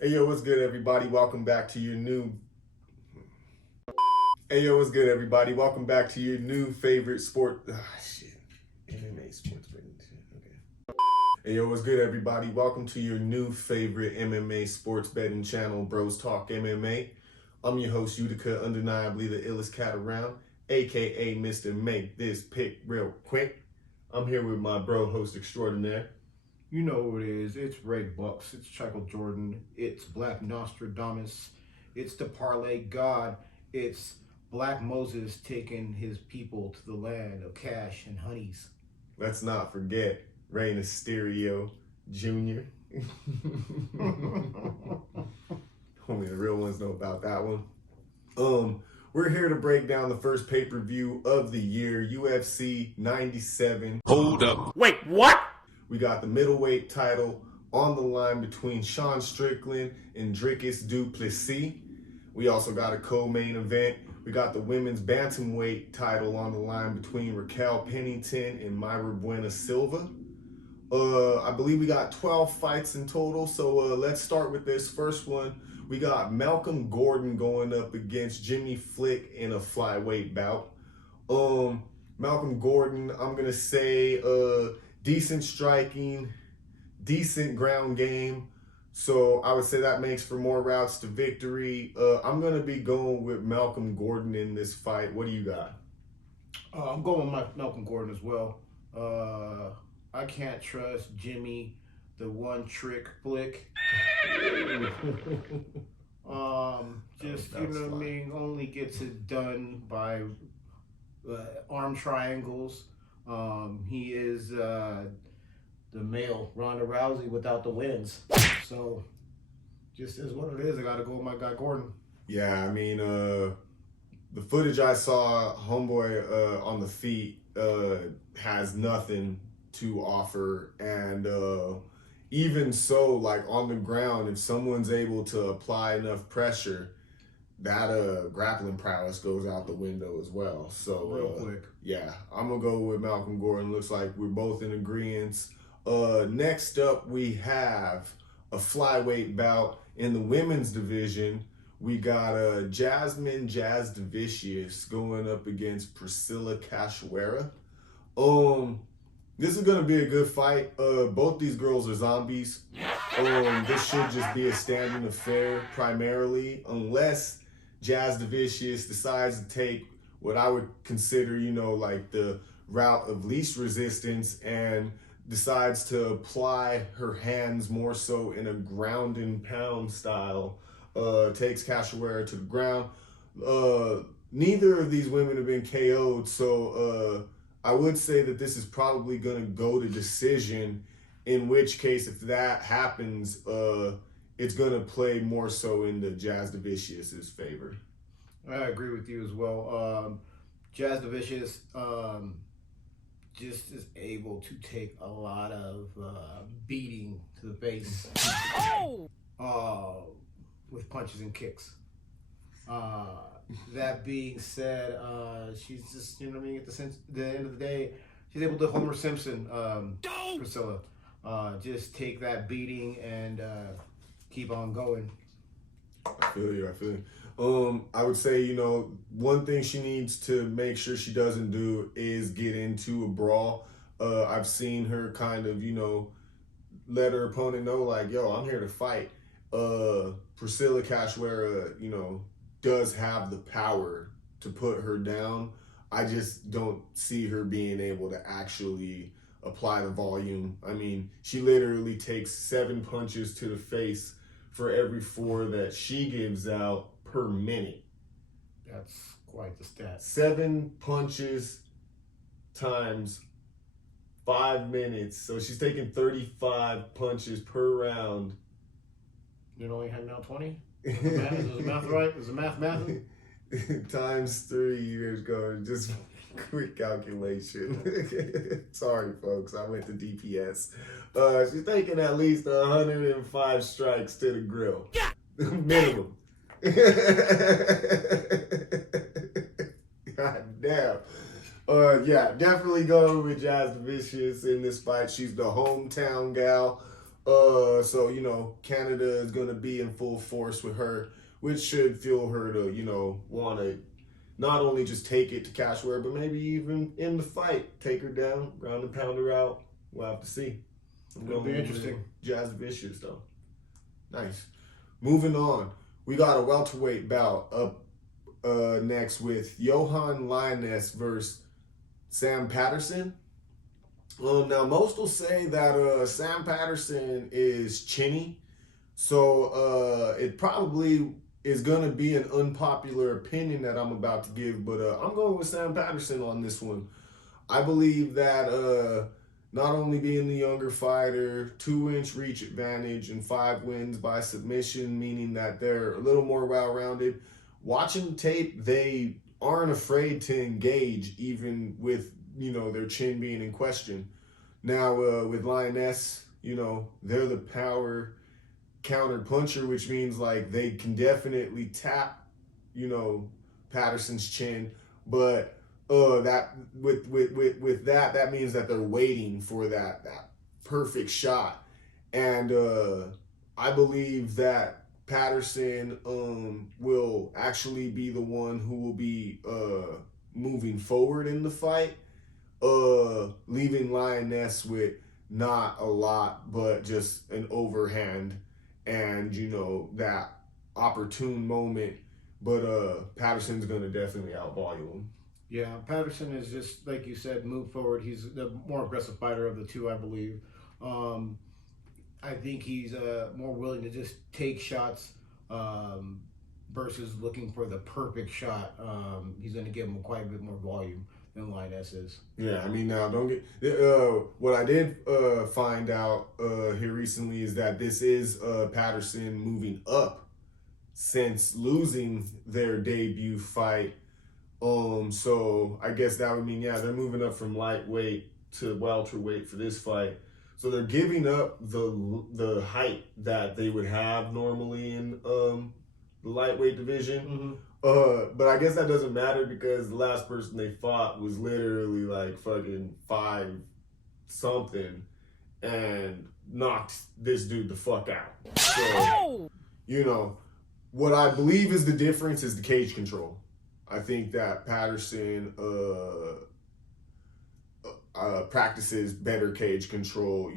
Hey yo, what's good everybody? Welcome back to your new Hey yo, what's good everybody? Welcome back to your new favorite sport MMA sports betting. Okay. Hey yo, what's good everybody? Welcome to your new favorite MMA sports betting channel, Bros Talk MMA. I'm your host, Utica, undeniably the illest cat around, aka Mr. Make This Pick Real Quick. I'm here with my bro host extraordinaire. You know who it is. It's Red Bucks. It's Chuckle Jordan. It's Black Nostradamus. It's the Parlay God. It's Black Moses taking his people to the land of cash and honeys. Let's not forget Rey Mysterio Jr. Only the real ones know about that one. We're here to break down the first pay-per-view of the year, UFC 97. Hold up. Wait, what? We got the middleweight title on the line between Strickland and Dricus Du Plessis. We also got a co-main event. We got the women's bantamweight title on the line between Raquel Pennington and Mayra Buena Silva. I believe we got 12 fights in total, so let's start with this first one. We got Malcolm Gordon going up against Jimmy Flick in a flyweight bout. Malcolm Gordon, I'm going to say decent striking, decent ground game. So I would say that makes for more routes to victory. I'm going to be going with Malcolm Gordon in this fight. What do you got? I'm going with Malcolm Gordon as well. I can't trust Jimmy, the one trick flick. Just, you know what I mean, only gets it done by arm triangles. He is the male Ronda Rousey without the wins. So, just is what it is. I got to go with my guy Gordon. Yeah, I mean, the footage I saw, homeboy on the feet has nothing to offer. And even so, like on the ground, if someone's able to apply enough pressure, that grappling prowess goes out the window as well. So real quick. Yeah, I'm gonna go with Malcolm Gordon. Looks like we're both in agreement. Next up we have a flyweight bout in the women's division. We got Jasmine Jazz Devicious going up against Priscilla Cachoeira. This is gonna be a good fight. Both these girls are zombies. This should just be a standing affair primarily, unless Jazz Devicious decides to take what I would consider, you know, like the route of least resistance and decides to apply her hands more so in a ground and pound style, takes Cachoeira to the ground. Neither of these women have been KO'd, so I would say that this is probably going to go to decision, in which case, if that happens, it's going to play more so into Jazz Devicious's favor. I agree with you as well. Jazz Devicious just is able to take a lot of beating to the face with punches and kicks. That being said, she's just, you know what I mean, at the end of the day, she's able to Homer Simpson Priscilla. Just take that beating and keep on going. I feel you. I would say, you know, one thing she needs to make sure she doesn't do is get into a brawl. I've seen her kind of, you know, let her opponent know, like, yo, I'm here to fight. Priscilla Cachoeira, you know, does have the power to put her down. I just don't see her being able to actually apply the volume. I mean, she literally takes 7 punches to the face for every 4 that she gives out per minute. That's quite the stat. 7 punches times 5 minutes. So she's taking 35 punches per round. You only had now 20? Is the math right? Is the math math? Times 3 years ago. Just quick calculation. Sorry, folks. I went to DPS. She's taking at least 105 strikes to the grill. Yeah. Minimum. God damn. Yeah, definitely going with Jazz Devicious in this fight. She's the hometown gal. So, Canada is going to be in full force with her, which should fuel her to, want to not only just take it to Cashware, but maybe even in the fight, take her down, ground and pound her out. We'll have to see. It'll be interesting. Jazz Vicious, though. Nice. Moving on. We got a welterweight bout up next with Johan Lioness versus Sam Patterson. Now, most will say that Sam Patterson is chinny, so it probably is going to be an unpopular opinion that I'm about to give, but I'm going with Sam Patterson on this one. I believe that not only being the younger fighter, 2-inch reach advantage, and 5 wins by submission, meaning that they're a little more well-rounded. Watching tape, they aren't afraid to engage, even with their chin being in question. Now with Lioness, they're the power counter puncher, which means like they can definitely tap, Patterson's chin, but that with that means that they're waiting for that perfect shot, and I believe that Patterson will actually be the one who will be moving forward in the fight, leaving Lioness with not a lot, but just an overhand and that opportune moment. But Patterson's gonna definitely outvolume him. Yeah, Patterson is just like you said, move forward. He's the more aggressive fighter of the two, I believe. I think he's more willing to just take shots versus looking for the perfect shot. He's going to give him quite a bit more volume than Lioness is. Yeah, I mean, now don't get what I did find out here recently is that this is Patterson moving up since losing their debut fight. So I guess that would mean they're moving up from lightweight to welterweight for this fight. So they're giving up the height that they would have normally in the lightweight division. Mm-hmm. But I guess that doesn't matter because the last person they fought was literally like fucking 5 something and knocked this dude the fuck out. So, what I believe is the difference is the cage control. I think that Patterson practices better cage control,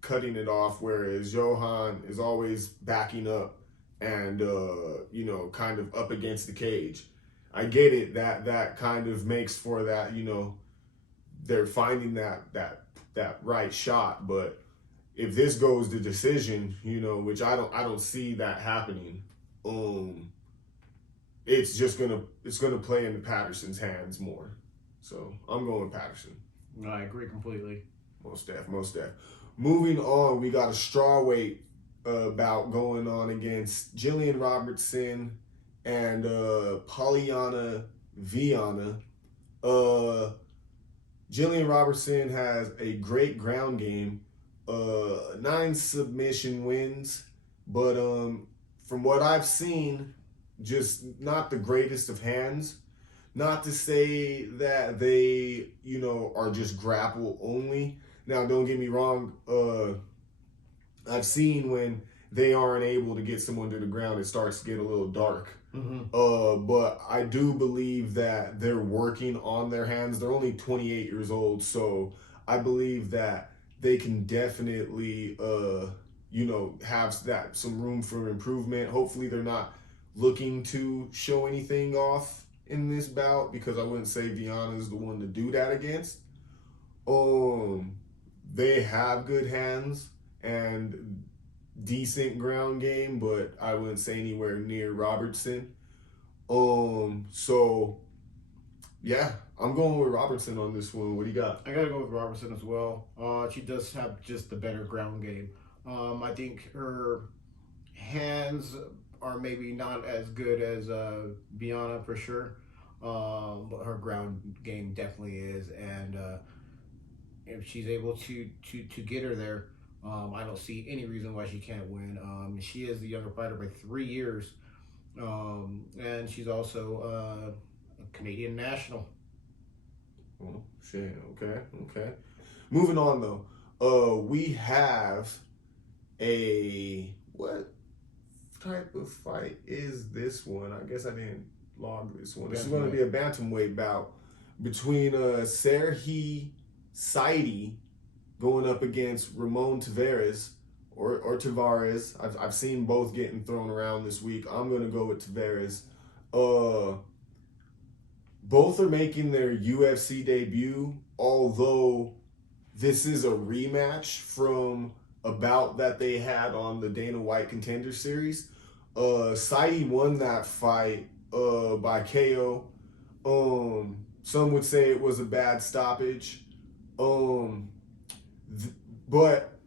cutting it off, whereas Johan is always backing up and, kind of up against the cage. I get it that kind of makes for that, they're finding that right shot, but if this goes to decision, which I don't see that happening, it's gonna play into Patterson's hands more. So I'm going with Patterson. No, I agree completely. Most def. Moving on, we got a strawweight bout going on against Jillian Robertson and Polyana Viana. Jillian Robertson has a great ground game, 9 submission wins, but from what I've seen, just not the greatest of hands. Not to say that they, are just grapple only. Now, don't get me wrong. I've seen when they aren't able to get someone to the ground, it starts to get a little dark. Mm-hmm. But I do believe that they're working on their hands. They're only 28 years old, so I believe that they can definitely, have some room for improvement. Hopefully, they're not looking to show anything off in this bout because I wouldn't say Viana is the one to do that against. They have good hands and decent ground game, but I wouldn't say anywhere near Robertson. So yeah, I'm going with Robertson on this one. What do you got? I gotta go with Robertson as well. She does have just the better ground game. I think her hands are maybe not as good as Viana for sure, but her ground game definitely is, and if she's able to get her there, I don't see any reason why she can't win. She is the younger fighter by 3 years, and she's also a Canadian national. Oh shit! Okay. Moving on though, we have what type of fight is this one? I guess I didn't log this one. This is going to be a bantamweight bout between Serhi Saidi going up against Ramon Tavares or Tavares. I've seen both getting thrown around this week. I'm going to go with Tavares. Both are making their UFC debut, although this is a rematch from a bout that they had on the Dana White Contender Series. Saidi won that fight by KO. Some would say it was a bad stoppage. But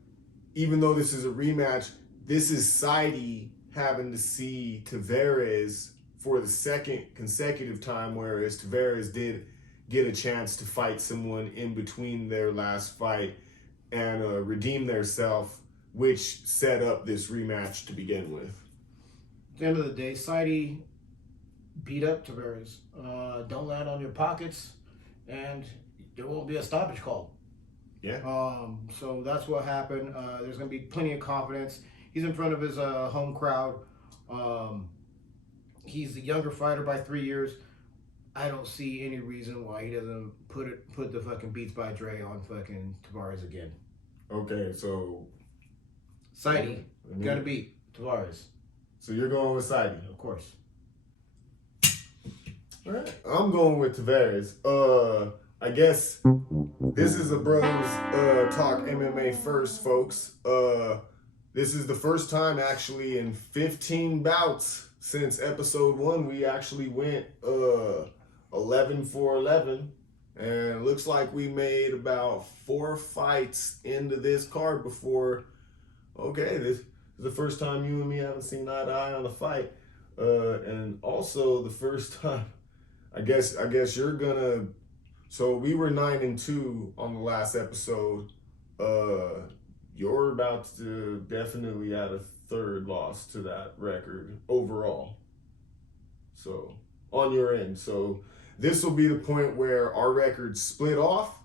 even though this is a rematch, this is Saidi having to see Tavares for the second consecutive time, whereas Tavares did get a chance to fight someone in between their last fight and redeem theirself, which set up this rematch to begin with. At the end of the day, Saidi beat up Tavares. Don't land on your pockets, and there won't be a stoppage called. Yeah. So that's what happened. There's going to be plenty of confidence. He's in front of his home crowd. He's the younger fighter by 3 years. I don't see any reason why he doesn't put the fucking Beats by Dre on fucking Tavares again. Okay, so Saidi gonna beat Tavares. So you're going with Saidi, of course. All right, I'm going with Tavares. I guess this is a Bros Talk MMA first, folks. This is the first time actually in 15 bouts since episode 1 we actually went 11 for 11, and it looks like we made about 4 fights into this card before. Okay, this is the first time you and me haven't seen eye to eye on a fight, and also the first time. I guess you're gonna. So we were 9-2 on the last episode. You're about to definitely add a third loss to that record overall. So on your end. So this will be the point where our records split off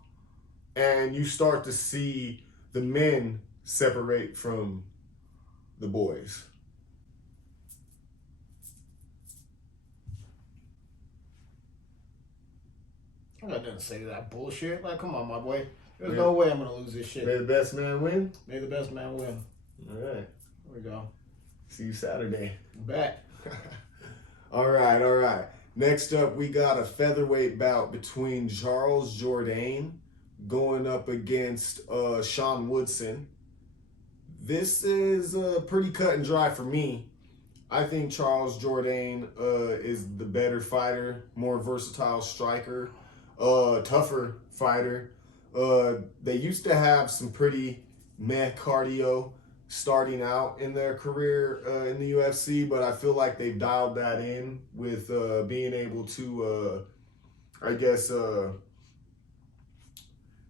and you start to see the men separate from the boys. I got nothing to say to that bullshit. Like, come on, my boy. There's no way I'm going to lose this shit. May the best man win? May the best man win. All right. There we go. See you Saturday. Bet. All right. Next up, we got a featherweight bout between Charles Jourdain going up against Sean Woodson. This is pretty cut and dry for me. I think Charles Jourdain is the better fighter, more versatile striker, tougher fighter. They used to have some pretty meh cardio starting out in their career in the UFC, but I feel like they've dialed that in with being able to, I guess,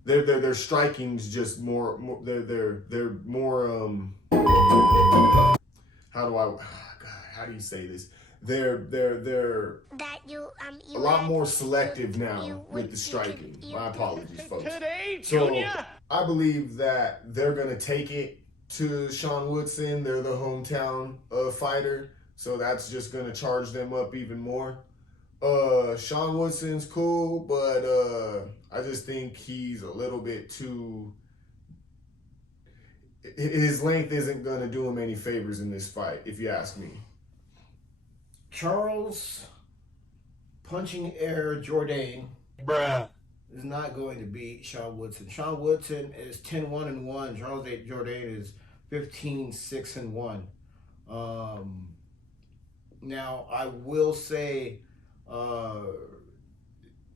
their striking's just more they're more how do you say this? They're a lot more selective now with the striking. My apologies, folks. So I believe that they're gonna take it to Sean Woodson. They're the hometown fighter, so that's just gonna charge them up even more. Sean Woodson's cool, but I just think he's a little bit too. His length isn't gonna do him any favors in this fight, if you ask me. Charles punching air Jourdain is not going to beat Sean Woodson. Sean Woodson is 10-1-1. Charles Jourdain is 15-6-1. Now I will say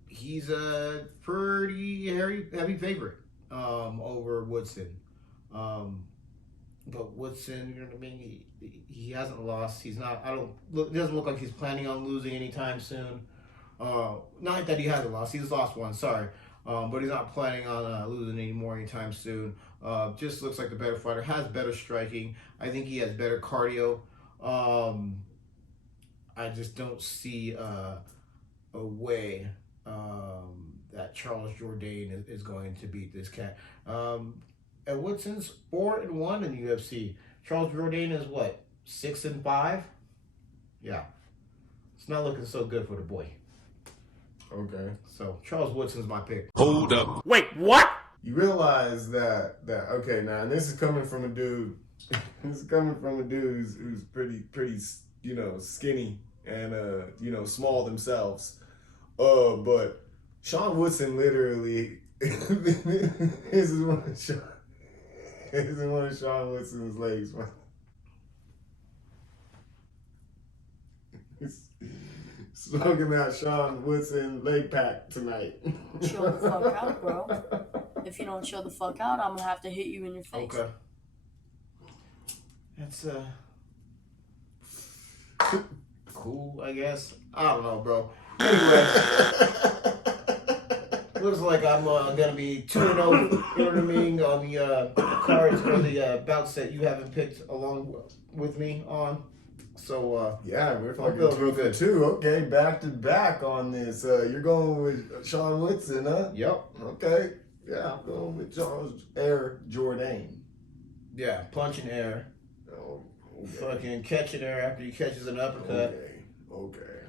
he's a pretty heavy favorite over Woodson. But Woodson, you know what I mean? He hasn't lost. He's not. It doesn't look like he's planning on losing anytime soon. Not that he hasn't lost. He's lost one. Sorry, but he's not planning on losing anymore anytime soon. Just looks like the better fighter. Has better striking. I think he has better cardio. I just don't see a way that Charles Jourdain is going to beat this cat. And Woodson's 4-1 in the UFC. Charles Jourdain is what, 6-5? Yeah, it's not looking so good for the boy. Okay. So Charles Woodson's my pick. Hold up. Wait, what? You realize that okay, now and this is coming from a dude. This is coming from a dude who's pretty skinny and small themselves. But Sean Woodson literally this is one of Sean Woodson's legs. Smoking out Sean Woodson leg pack tonight. Chill the fuck out, bro. If you don't chill the fuck out, I'm gonna have to hit you in your face. Okay. That's cool, I guess. I don't know, bro. Anyway, looks like I'm gonna be 2-0. You know what I mean? On the cards or the bouts that you haven't picked along with me on. So yeah, we're fucking real 2 for good. 2. Okay, back to back on this. You're going with Sean Woodson, huh? Yep. Okay. Yeah, I'm going with Charles Jourdain. Yeah, punching air. Oh, okay. Fucking catching air after he catches an uppercut. Okay.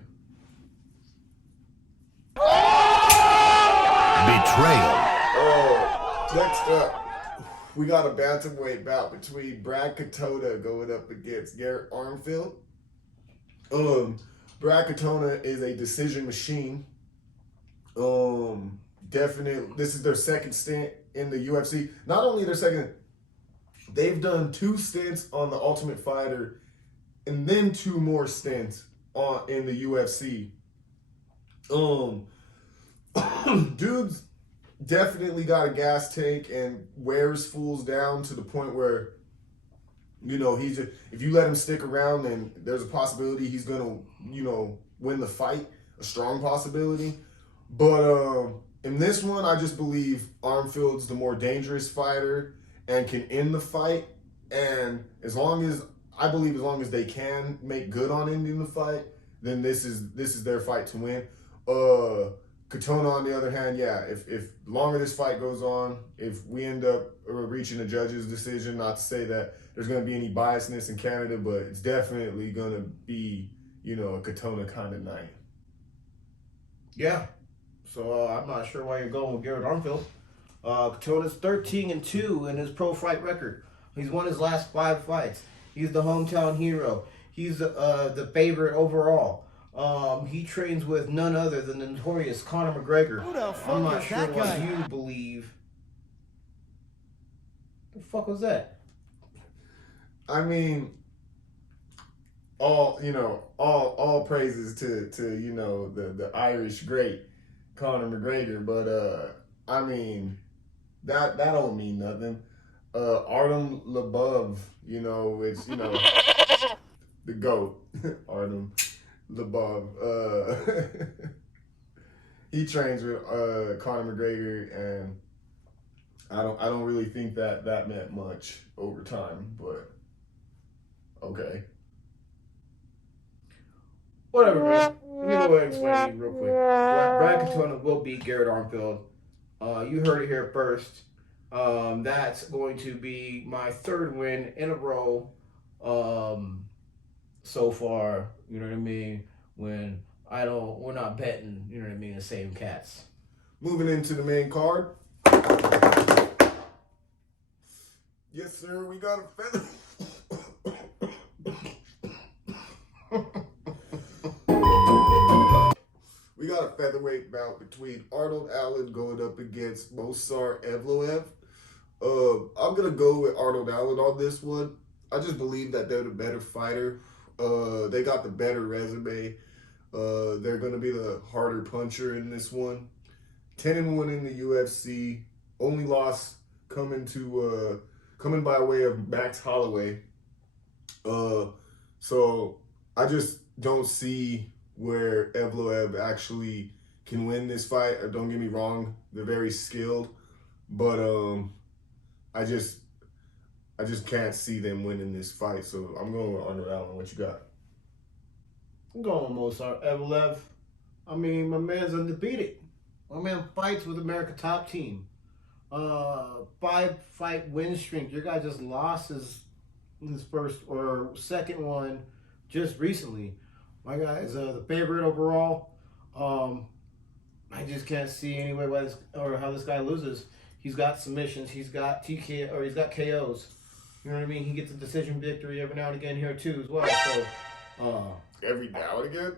Betrayal. Next up, we got a bantamweight bout between Brad Katona going up against Garrett Armfield. Brad Katona is a decision machine. Definitely, this is their second stint in the UFC. Not only their second, they've done 2 stints on the Ultimate Fighter, and then 2 more stints in the UFC. Dude's definitely got a gas tank and wears fools down to the point where, he's just, if you let him stick around, then there's a possibility he's gonna, win the fight, a strong possibility. But in this one, I just believe Armfield's the more dangerous fighter and can end the fight. And as long as they can make good on ending the fight, then this is their fight to win. Katona, on the other hand, yeah, if the longer this fight goes on, if we end up reaching a judge's decision, not to say that there's going to be any biasness in Canada, but it's definitely going to be, a Katona kind of night. Yeah. So I'm not sure why you're going with Garrett Armfield. Katona's 13-2 in his pro fight record. He's won his last 5 fights. He's the hometown hero. He's the favorite overall. He trains with none other than the notorious Conor McGregor. Who the fuck I'm not is sure that what guy? you believe. The fuck was that? I mean, all praises to the Irish great Conor McGregor, but I mean that don't mean nothing. Artem Lubov, it's the GOAT, Artem Lubov. He trains with Conor McGregor, and I don't really think that meant much over time, but okay. Whatever, man. Let me go ahead and explain to you real quick. Brad Katona will beat Garrett Armfield. You heard it here first. That's going to be my 3rd win in a row so far. You know what I mean? When we're not betting, you know what I mean, the same cats. Moving into the main card. Yes, sir, we got a feather. We got a featherweight bout between Arnold Allen going up against Movsar Evloev. I'm going to go with Arnold Allen on this one. I just believe that they're the better fighter. They got the better resume. They're going to be the harder puncher in this one. 10-1 in the UFC. Only loss coming by way of Max Holloway. So I just don't see where Evloev actually can win this fight. Don't get me wrong, they're very skilled, but I just can't see them winning this fight. So I'm going with Arnold Allen. What you got? I'm going with Movsar Evloev. I mean, my man's undefeated. My man fights with America Top Team. 5-fight win streak. Your guy just lost his his first or second one just recently. My guy is the favorite overall. I just can't see any way why how this guy loses. He's got submissions. He's got TK or he's got KOs. You know what I mean? He gets a decision victory every now and again here too as well. So Every now and again?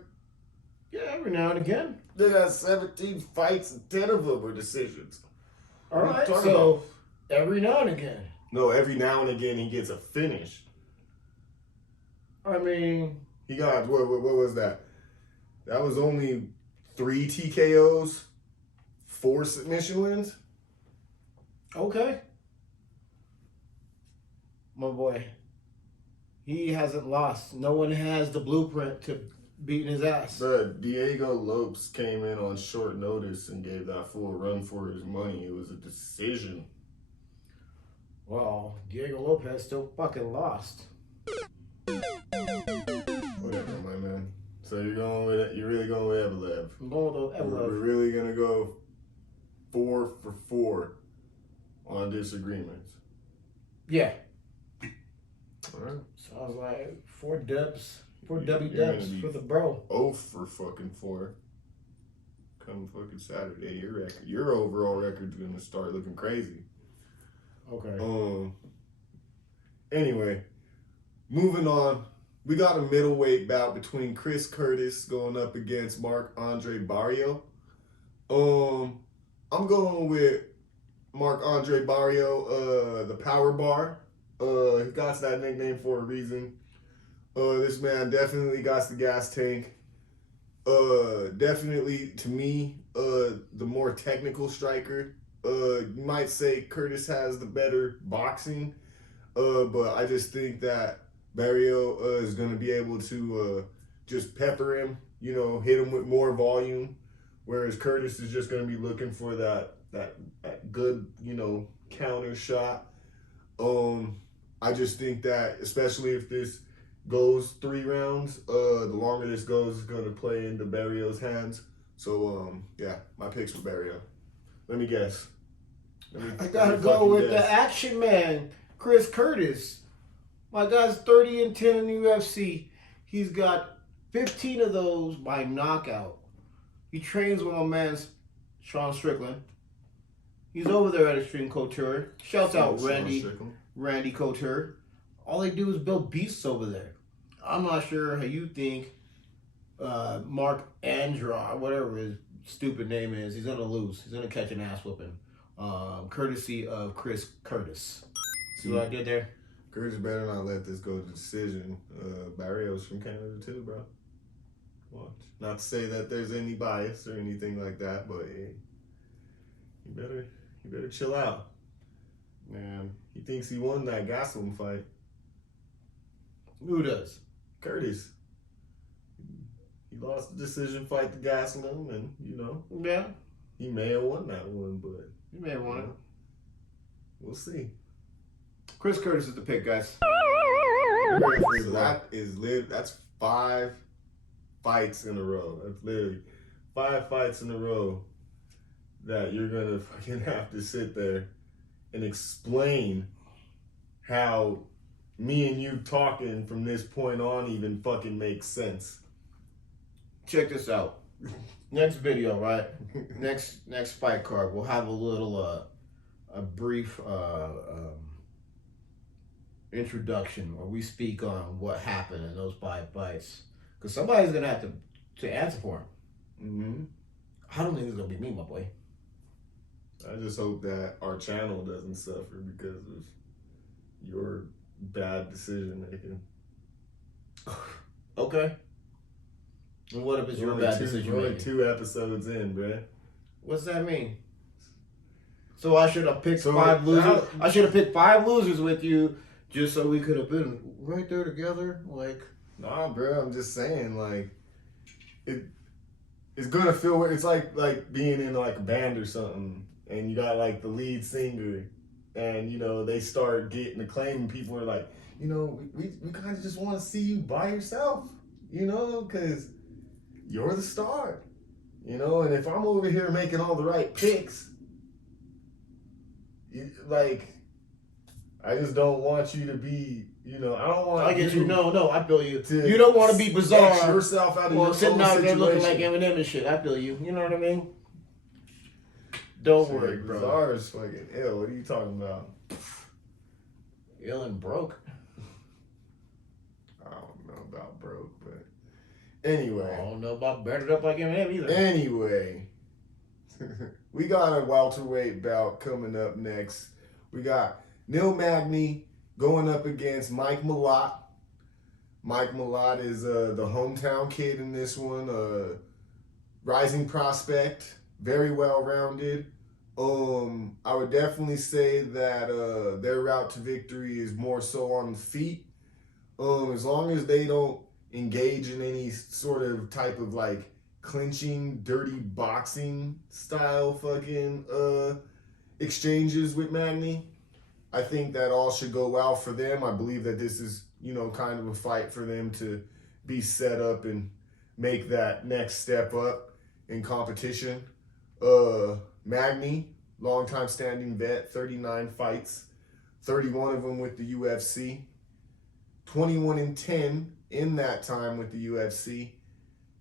yeah, every now and again. They got 17 fights and 10 of them are decisions. All What are you right, talking so about? every now and again. No, every now and again he gets a finish. I mean, He got, what was that? That was only 3 TKOs, 4 submission wins? okay. My boy. He hasn't lost. No one has the blueprint to beating his ass. Diego Lopes came in on short notice and gave that full run for his money. It was a decision. Well, Diego Lopez still fucking lost. Whatever, my man. So you're really going with Evelev. I'm going with We're Evelev. really gonna go 4 for 4 on disagreements. Yeah. All right. Sounds like 4 dubs. 4 You're W gonna dubs be- for the bro. 0 for fucking 4. Come fucking Saturday, your overall record's gonna start looking crazy. Okay. Anyway, moving on. We got a middleweight bout between Chris Curtis going up against Marc-Andre Barrio. I'm going with Marc-Andre Barrio, the Power Bar. He got that nickname for a reason. This man definitely got the gas tank. Definitely, to me, the more technical striker. You might say Curtis has the better boxing, but I just think that Barrio is going to be able to just pepper him, hit him with more volume, whereas Curtis is just going to be looking for that good, counter shot. I just think that, especially if this goes 3 rounds, the longer this goes is going to play into Barrio's hands. So, yeah, my picks for Barrio. Let me guess. I gotta go with the action man, Chris Curtis. My guy's 30-10 in the UFC. He's got 15 of those by knockout. He trains with my man, Sean Strickland. He's over there at Extreme Couture. Shouts out Randy Couture. All they do is build beasts over there. I'm not sure how you think Mark Andra, whatever his stupid name is, he's gonna lose. He's gonna catch an ass whooping. Courtesy of Chris Curtis. See what I did there? Curtis better not let this go to decision. Barrio's from Canada too, bro. Watch. Not to say that there's any bias or anything like that, but hey, you better chill out. Man, he thinks he won that Gaslam fight. Who does? Curtis. He lost the decision fight to Gaslam, and Yeah, he may have won that one, but you may have won it. we'll see. Chris Curtis is the pick, guys. So that's 5 fights in a row. That's literally 5 fights in a row that you're gonna fucking have to sit there and explain how me and you talking from this point on even fucking makes sense. Check this out. Next video, right? Next fight card, we'll have a little a brief introduction where we speak on what happened in those 5 fights. Because somebody's gonna have to answer for him. Mm-hmm. I don't think it's gonna be me, my boy. I just hope that our channel doesn't suffer because of your bad decision making. Okay. And what if it's your bad decision We're only making? 2 episodes in, bruh. What's that mean? So I should have picked So 5 losers. now- I should have picked 5 losers with you, just so we could have been right there together. Like, Nah, bro. I'm just saying, like, it's gonna feel weird. It's like being in like a band or something, and you got like the lead singer, and they start getting acclaim, and people are like, we kind of just want to see you by yourself, because you're the star, and if I'm over here making all the right picks, like, I just don't want you to be, I don't want I get you. No, I feel you. to You don't want to be bizarre. X yourself out of your sitting out there situation. looking like Eminem and shit. I feel you. You know what I mean? Don't worry, bro. Bizarre is fucking ill. What are you talking about? Ill and broke. I don't know about broke, but anyway. I don't know about battered up like Eminem either. Anyway, we got a welterweight bout coming up next. We got Neil Magny going up against Mike Malott. Mike Malott is the hometown kid in this one, rising prospect, very well-rounded. I would definitely say that their route to victory is more so on the feet. As long as they don't engage in any sort of type of like clinching, dirty boxing style fucking exchanges with Magny, I think that all should go well for them. I believe that this is, kind of a fight for them to be set up and make that next step up in competition. Magny, longtime standing vet, 39 fights, 31 of them with the UFC, 21-10 in that time with the UFC.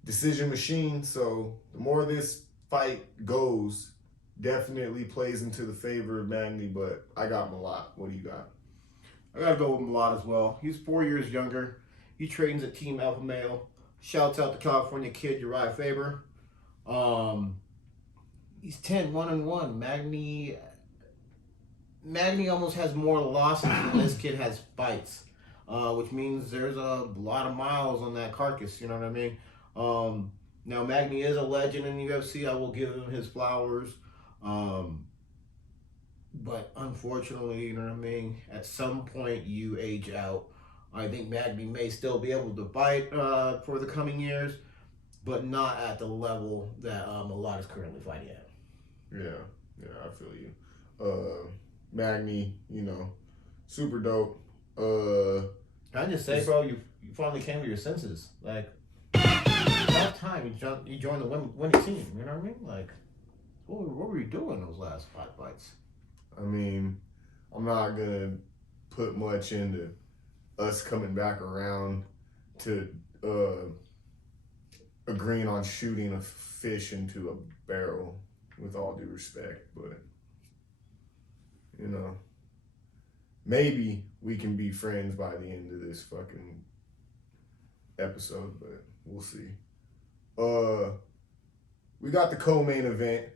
Decision machine, so the more this fight goes, definitely plays into the favor of Magny, but I got Malott. What do you got? I gotta go with Malott as well. He's 4 years younger. He trains at Team Alpha Male. Shouts out to California kid Uriah Faber. He's 10-1-1. Magny almost has more losses than this kid has fights, which means there's a lot of miles on that carcass. You know what I mean? Now Magny is a legend in the UFC. I will give him his flowers. But unfortunately, you know what I mean, at some point you age out. I think Magny may still be able to fight for the coming years, but not at the level that Malott is currently fighting at. Yeah, I feel you. Magny, super dope. Can I just say, bro, you finally came to your senses. Like, about time you joined the winning team. You know what I mean? Like, what were you doing those last 5 fights? I mean, I'm not gonna put much into us coming back around to agreeing on shooting a fish into a barrel, with all due respect, but maybe we can be friends by the end of this fucking episode, but we'll see. We got the co-main event.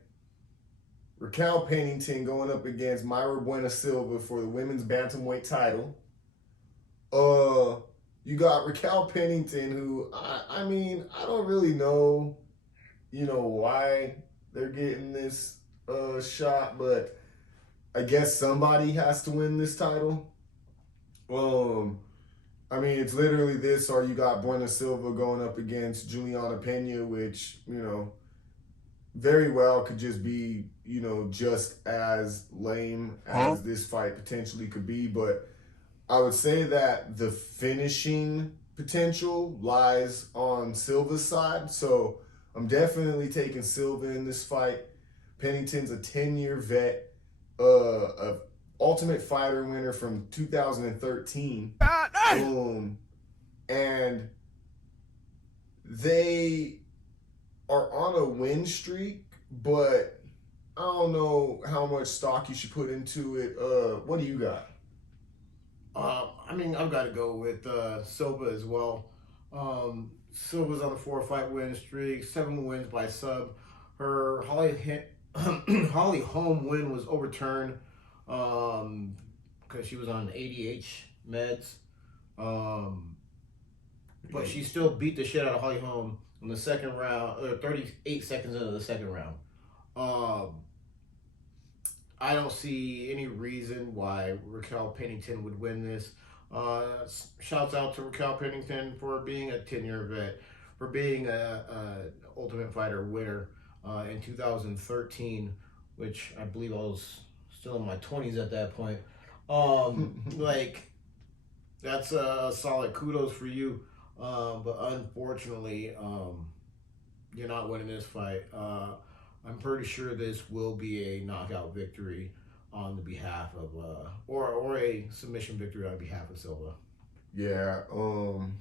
Raquel Pennington going up against Mayra Buena Silva for the women's bantamweight title. You got Raquel Pennington, who I don't really know, why they're getting this shot, but I guess somebody has to win this title. It's literally this, or you got Buena Silva going up against Juliana Pena, which, very well could just be, just as lame as this fight potentially could be. But I would say that the finishing potential lies on Silva's side. So I'm definitely taking Silva in this fight. Pennington's a 10-year vet, a Ultimate Fighter winner from 2013. And they are on a win streak, but I don't know how much stock you should put into it. What do you got? I've got to go with Silva as well. Silva's on a 4-fight win streak, 7 wins by sub. Her Holly Holm win was overturned because she was on ADH meds. But she still beat the shit out of Holly Holm in the second round, or 38 seconds into the second round. I don't see any reason why Raquel Pennington would win this. Shouts out to Raquel Pennington for being a 10-year vet, for being a Ultimate Fighter winner in 2013, which I believe I was still in my 20s at that point. That's a solid kudos for you. But unfortunately, you're not winning this fight. I'm pretty sure this will be a knockout victory. on the behalf of or a submission victory on behalf of Silva. Yeah,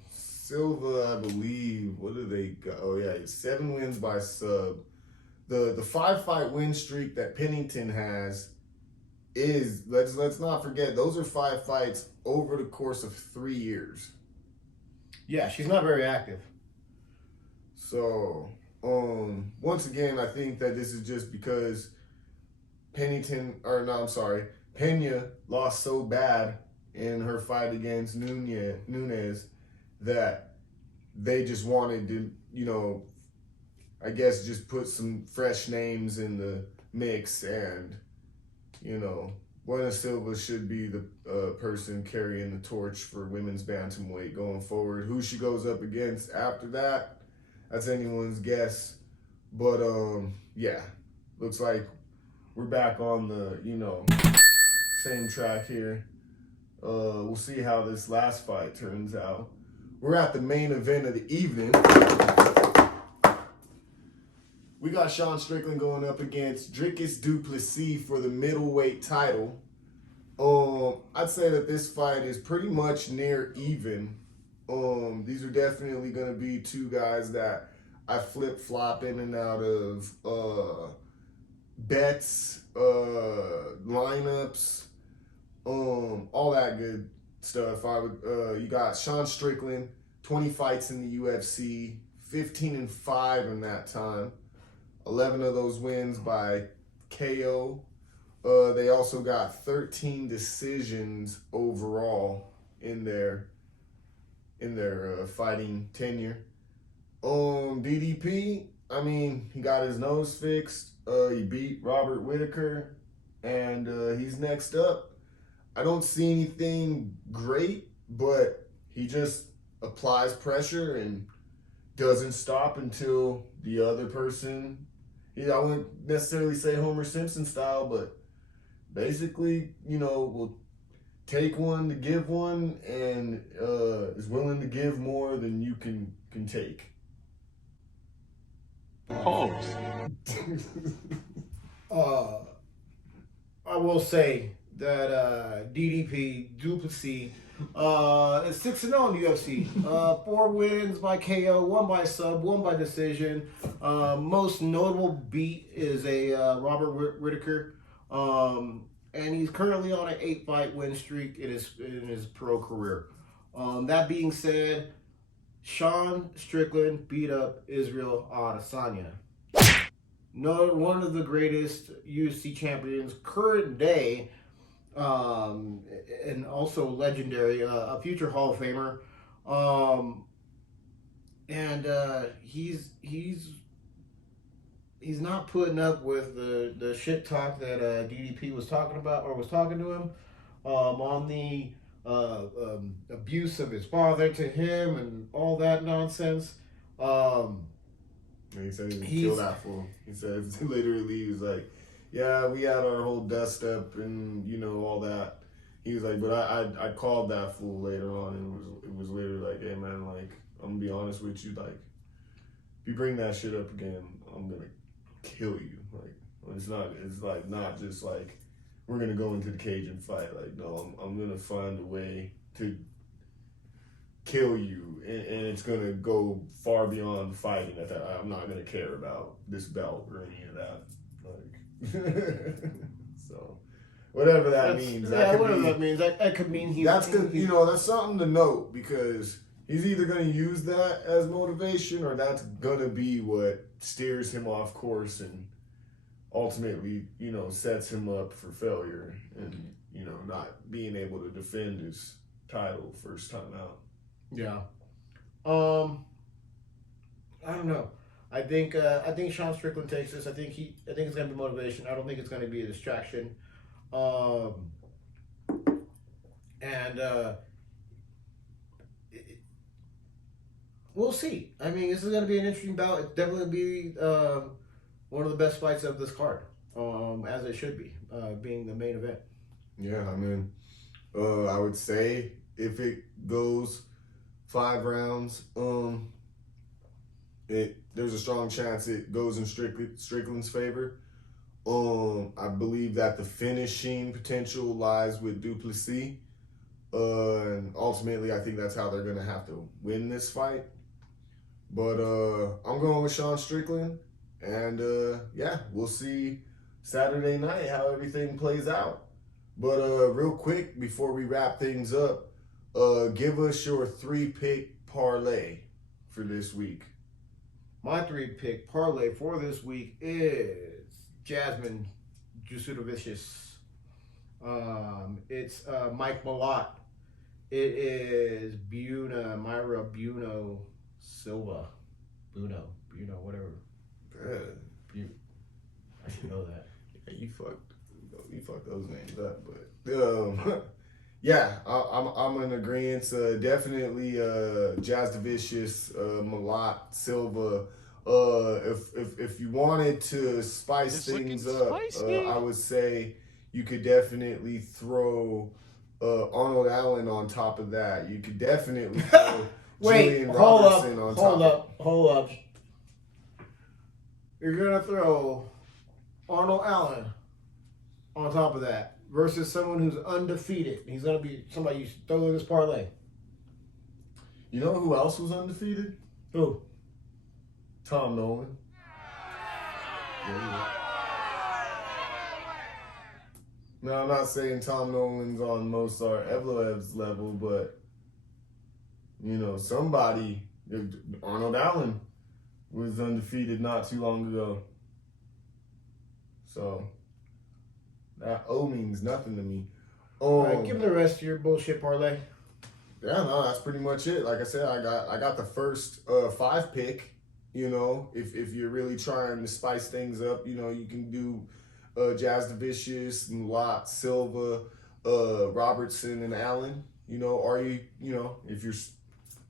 Silva, I believe. What do they got? Oh yeah, 7 wins by sub. The 5-fight win streak that Pennington has is, let's not forget, those are 5 fights over the course of 3 years. Yeah, she's not very active. So, once again, I think that this is just because Pena lost so bad in her fight against Nunes that they just wanted to, I guess just put some fresh names in the mix, and, Buena Silva should be the person carrying the torch for women's bantamweight going forward. Who she goes up against after that, that's anyone's guess. But, yeah, looks like we're back on the, same track here. We'll see how this last fight turns out. We're at the main event of the evening. We got Sean Strickland going up against Dricus Du Plessis for the middleweight title. I'd say that this fight is pretty much near even. These are definitely going to be 2 guys that I flip-flop in and out of bets, lineups, all that good stuff. You got Sean Strickland, 20 fights in the UFC, 15-5 in that time. 11 of those wins by KO. They also got 13 decisions overall in their fighting tenure. DDP, I mean, he got his nose fixed. He beat Robert Whitaker, and he's next up. I don't see anything great, but he just applies pressure and doesn't stop until the other person, I wouldn't necessarily say Homer Simpson style, but basically, will take one to give one, and is willing to give more than you can take. Pause. I will say that DDP Du Plessis is 6-0 in the UFC. 4 wins by KO, 1 by sub, 1 by decision. Most notable beat is a Robert Whitaker, and he's currently on an 8-fight win streak in his pro career. That being said, Sean Strickland beat up Israel Adesanya. One of the greatest UFC champions current day, and also legendary, a future Hall of Famer, and he's not putting up with the shit talk that DDP was talking about, or was talking to him, on the abuse of his father to him and all that nonsense. And he said he would kill that fool. He said literally, he was like, yeah, we had our whole dust up and all that. He was like, but I called that fool later on, and it was literally like, hey man, like, I'm gonna be honest with you, like, if you bring that shit up again, I'm gonna kill you. Like, it's like not just like we're gonna go into the cage and fight. Like, no, I'm gonna find a way to kill you, and it's gonna go far beyond fighting. I'm not gonna care about this belt or any of that. Like, so whatever that means. That could mean that's something to note, because he's either gonna use that as motivation, or that's gonna be what steers him off course and ultimately, sets him up for failure and, not being able to defend his title first time out. Yeah. I don't know. I think Sean Strickland takes this. I think it's gonna be motivation. I don't think it's gonna be a distraction. We'll see. I mean, this is gonna be an interesting bout. It's definitely be one of the best fights of this card, as it should be, being the main event. Yeah, I mean, I would say if it goes 5 rounds, there's a strong chance it goes in Strickland's favor. I believe that the finishing potential lies with Du Plessis. And ultimately, I think that's how they're going to have to win this fight. But I'm going with Sean Strickland. And yeah, we'll see Saturday night how everything plays out. But real quick, before we wrap things up, give us your 3-pick parlay for this week. My 3-pick parlay for this week is Jasmine Dricus Du Plessis. It's Mike Malott. It is Myra Buno Silva. Buno, whatever. I should know that. Yeah, you fucked those names up, but yeah, I'm in agreement. Definitely Jazz Vicious, Malott, Silva. If you wanted to spice things up, I would say you could definitely throw Arnold Allen on top of that. You could definitely throw Julian Robertson on top. Hold up. You're gonna throw Arnold Allen on top of that versus someone who's undefeated. He's gonna be somebody you should throw in this parlay. You know who else was undefeated? Who? Tom Nolan. Now, I'm not saying Tom Nolan's on Mozart Evloev's level, but, you know, somebody, Arnold Allen, was undefeated not too long ago. So, that O means nothing to me. All right, give me the rest of your bullshit parlay. Yeah, no, that's pretty much it. Like I said, I got the first 5 pick. You know, if you're really trying to spice things up, you know, you can do Jazz Vicious, Malott, Silva, Robertson, and Allen. You know, or you know, if you're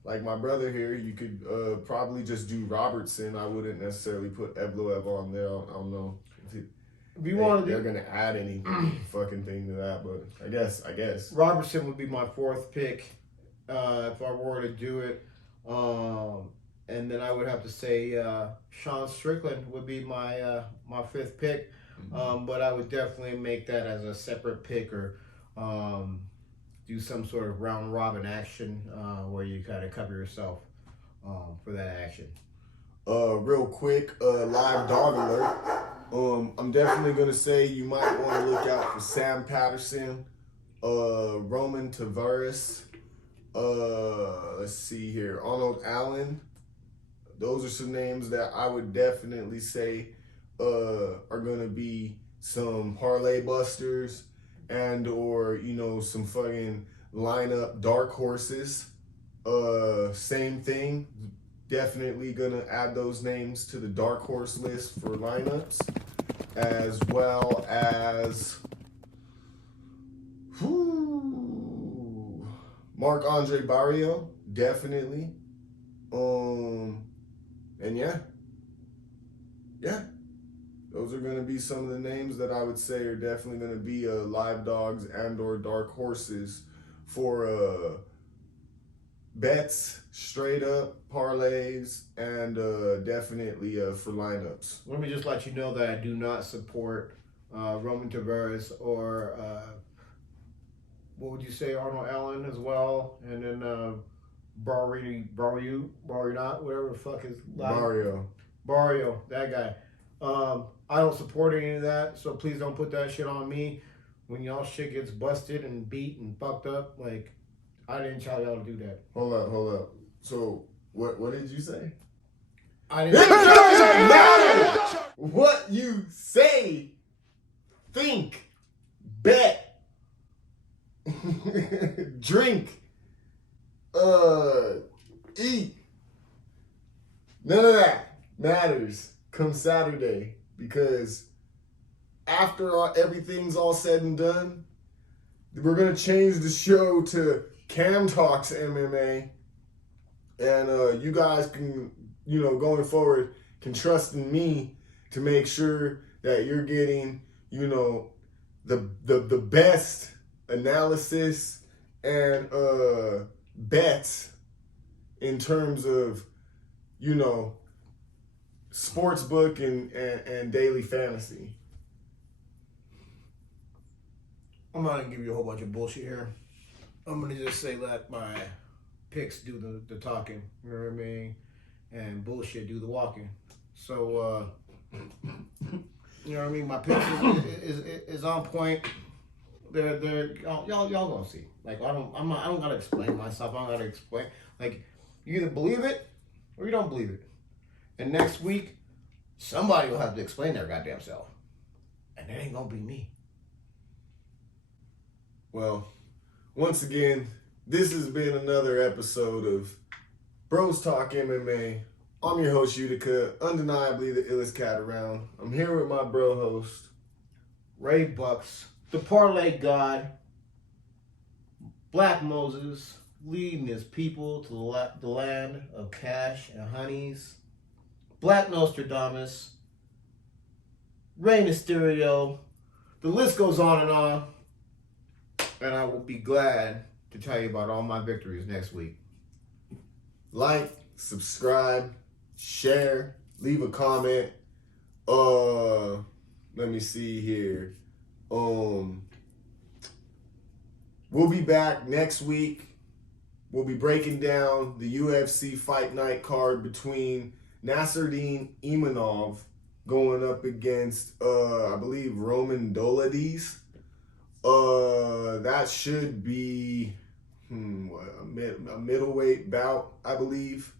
like my brother here, you could probably just do Robertson. I wouldn't necessarily put Evloev on there. I don't know if you want to, they're gonna add any fucking thing to that, but I guess Robertson would be my 4th pick if I were to do it. And then I would have to say Sean Strickland would be my 5th pick. But I would definitely make that as a separate pick or do some sort of round robin action where you kind of cover yourself for that action. Real quick, live dog alert. I'm definitely going to say you might want to look out for Sam Patterson, Roman Tavares, let's see here, Arnold Allen. Those are some names that I would definitely say are going to be some parlay busters and or, you know, some fucking lineup dark horses. Same thing. Definitely going to add those names to the dark horse list for lineups, as well as Marc-Andre Barrio, definitely. And yeah, those are going to be some of the names that I would say are definitely going to be live dogs and or dark horses for bets, straight up parlays, and definitely for lineups. Let me just let you know that I do not support Roman Tavares or what would you say, Arnold Allen as well, and then Barrio, whatever the fuck is Barrio, that guy. I don't support any of that, so please don't put that shit on me. When y'all shit gets busted and beat and fucked up, like, I didn't tell y'all to do that. Hold up. So, what did you say? I didn't. It doesn't matter what you say, think, bet, drink, eat. None of that matters come Saturday, because after everything's all said and done, we're going to change the show to Cam Talks MMA, and you guys can, you know, going forward, can trust in me to make sure that you're getting, you know, the best analysis and bets in terms of, you know, sportsbook and daily fantasy. I'm not gonna give you a whole bunch of bullshit here. I'm gonna just say let my picks do the talking. You know what I mean? And bullshit do the walking. So you know what I mean? My picks is on point. They're y'all gonna see. Like I don't gotta explain myself. I don't gotta explain. Like you either believe it or you don't believe it. And next week, somebody will have to explain their goddamn self, and it ain't gonna be me. Well, once again, this has been another episode of Bros Talk MMA. I'm your host, Utica, undeniably the illest cat around. I'm here with my bro host, Ray Bucks, the Parlay God, Black Moses, leading his people to the land of cash and honeys, Black Nostradamus, Rey Mysterio. The list goes on and on. And I will be glad to tell you about all my victories next week. like, subscribe, share, leave a comment. Let me see here. We'll be back next week. We'll be breaking down the UFC Fight Night card between Nasruddin Imanov going up against, I believe, Roman Dolidze. That should be a middleweight bout, I believe.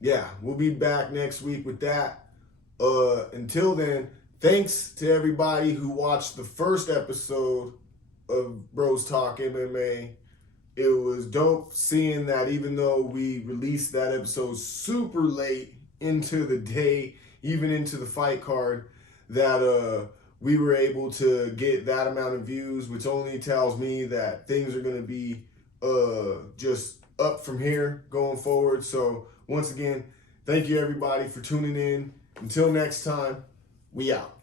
Yeah, we'll be back next week with that. Until then, thanks to everybody who watched the first episode of Bros Talk MMA. It was dope seeing that even though we released that episode super late into the day, even into the fight card, that we were able to get that amount of views, which only tells me that things are going to be just up from here going forward. So once again, thank you everybody for tuning in. Until next time, we out.